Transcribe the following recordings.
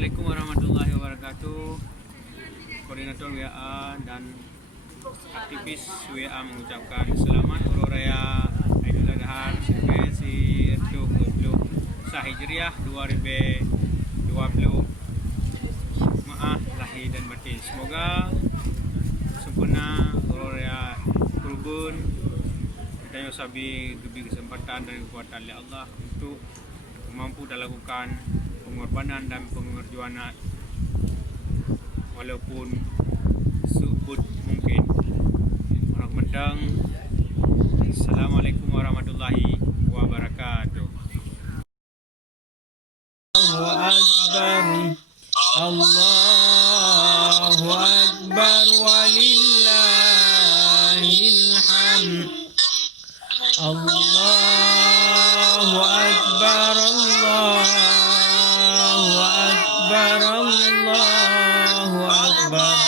Assalamualaikum warahmatullahi wabarakatuh. Koordinator WA dan aktivis WA mengucapkan selamat Hari Raya Idul Adha si Hijjriah 2020. Maaf lahir dan batin. Semoga sempurna Hari Raya Kurban dan sabi diberi kesempatan dan kekuatan oleh Allah untuk mampu lakukan pengorbanan dan pengerjuanan walaupun sebut mungkin. Orang Medang. Assalamualaikum warahmatullahi wabarakatuh. Allahu Akbar walillahil hamd. Allahu Akbar, Allahu Akbar, Allahu Akbar.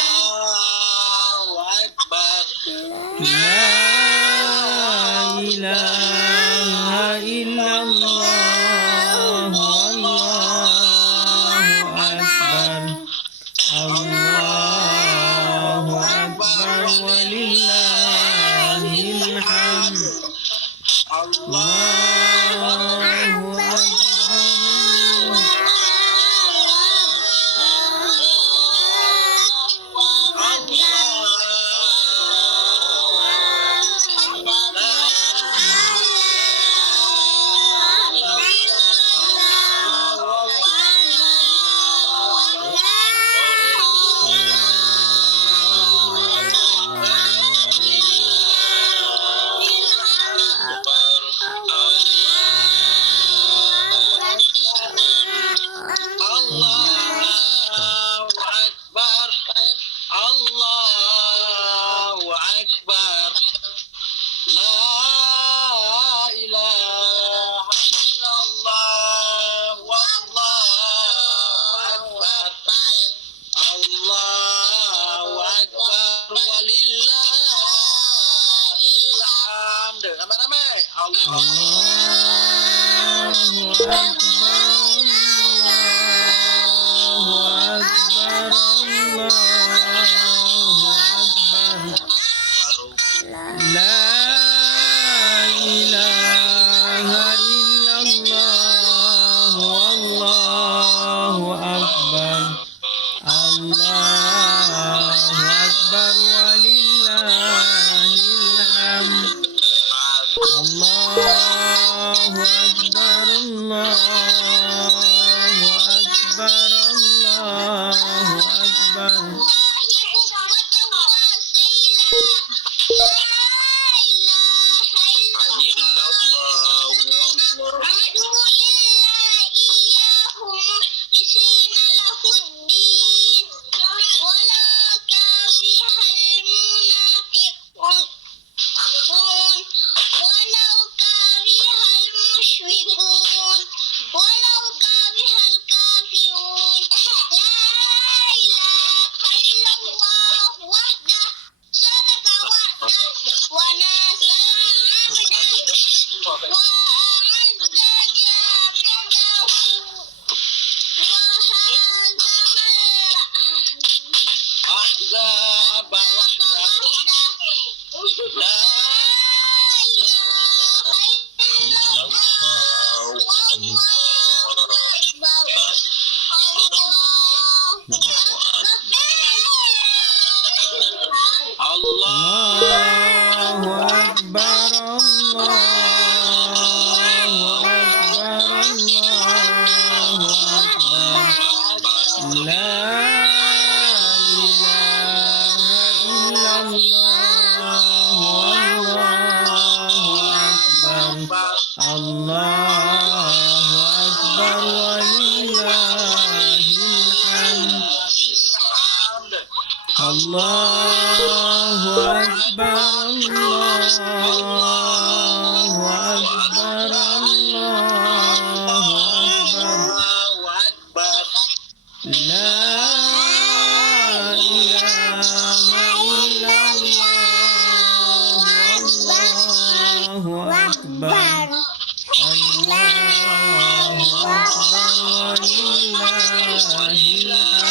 La ilaha illallah, Allahu Akbar, Allahu Akbar walillahil hamd. Allahu Akbar. Allahu Akbar. لله